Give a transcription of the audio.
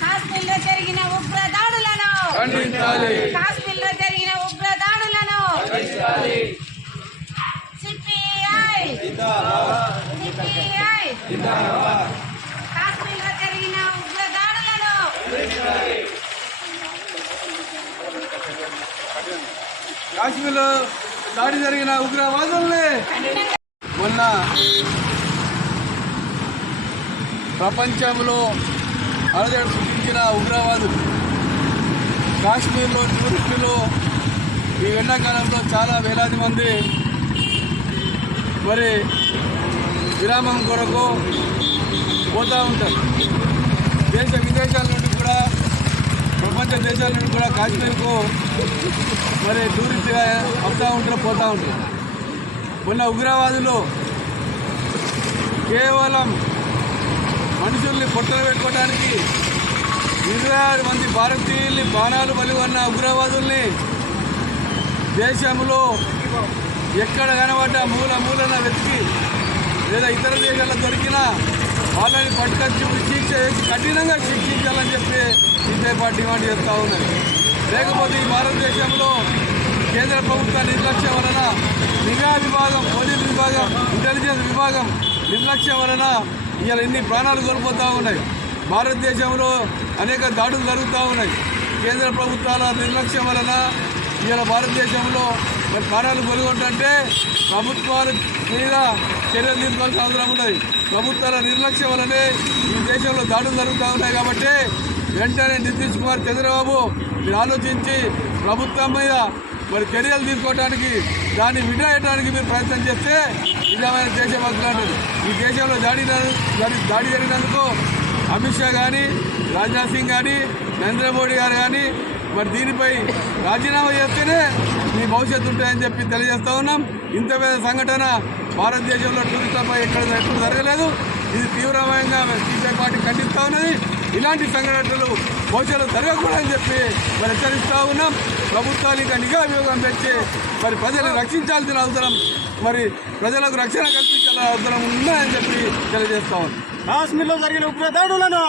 కాశ్మీర్లో జరిగిన ఉగ్రదాడులను కాశ్మీర్లో జరిగిన ఉగ్రదాడులను సిపిఐ కాశ్మీర్లో జరిగిన ఉగ్రదాడులను కాశ్మీర్లో దాడి జరిగిన ఉగ్రవాదుల్ని మొన్న ప్రపంచంలో అలజడి సృష్టించిన ఉగ్రవాదులు కాశ్మీర్లో టూరిస్టులు ఈ ఎండాకాలంలో చాలా వేలాది మంది మరి విరామం కొరకు పోతూ ఉంటారు. దేశ విదేశాల నుండి కూడా ప్రపంచ దేశాల నుండి కూడా కాశ్మీర్కు మరి టూరిస్ట్గా వస్తూ ఉంటారు, పోతూ ఉంటారు. మొన్న ఉగ్రవాదులు కేవలం మనుషుల్ని పొట్టలు పెట్టుకోవడానికి 26 మంది భారతీయుల్ని బాణాలు బలిగొన్న ఉగ్రవాదుల్ని దేశంలో ఎక్కడ కనబడ్డ మూలన వెతికి లేదా ఇతర దేశాల్లో దొరికినా వాళ్ళని పట్టుకొచ్చి శిక్ష చేసి కఠినంగా శిక్షించాలని చెప్పి బీజేపీ డిమాండ్ చేస్తూ ఉన్నది. లేకపోతే ఈ భారతదేశంలో కేంద్ర ప్రభుత్వ నిర్లక్ష్యం వలన నిఘా విభాగం, పోలీస్ విభాగం, ఇంటెలిజెన్స్ విభాగం నిర్లక్ష్యం వలన ఇవాళ ఎన్ని ప్రాణాలు కోల్పోతూ ఉన్నాయి. భారతదేశంలో అనేక దాడులు జరుగుతూ ఉన్నాయి. కేంద్ర ప్రభుత్వాల నిర్లక్ష్యం వలన ఇవాళ భారతదేశంలో మరి ప్రాణాలు కోల్గొంటుంటే ప్రభుత్వాల మీద చర్యలు తీసుకోవాల్సిన అవసరం ఉన్నది. ప్రభుత్వాల నిర్లక్ష్యం వల్లనే ఈ దేశంలో దాడులు జరుగుతూ ఉన్నాయి. కాబట్టి వెంటనే నితీష్ కుమార్, చంద్రబాబు మీరు ఆలోచించి ప్రభుత్వం మీద మరి చర్యలు తీసుకోవడానికి, దాన్ని విడేయడానికి మీరు ప్రయత్నం చేస్తే నిజమైన దేశభక్తులు అంటారు. ఈ దేశంలో దాడి జరిగినందుకు అమిత్ షా కానీ, రాజ్నాథ్ సింగ్ కానీ, నరేంద్ర మోడీ గారు కానీ మరి దీనిపై రాజీనామా చేస్తేనే మీ భవిష్యత్తు ఉంటాయని చెప్పి తెలియజేస్తూ ఉన్నాం. ఇంత పెద్ద సంఘటన భారతదేశంలో టూరిస్టులపై ఎక్కడ జరగలేదు. ఇది తీవ్రమైన బీజేపీ పార్టీ ఖండిస్తూ ఉన్నది. ఇలాంటి సంఘటనలు భవిష్యత్తులో జరగకూడదని చెప్పి మరి హెచ్చరిస్తూ ఉన్నాం. ప్రభుత్వాలు ఇంకా నిఘా విభాగం పెంచి మరి ప్రజలను రక్షించాల్సిన అవసరం, మరి ప్రజలకు రక్షణ కల్పించాల్సిన అవసరం ఉందని చెప్పి తెలియజేస్తా ఉన్నాం. కాశ్మీర్లో జరిగిన ఉగ్రదాడులను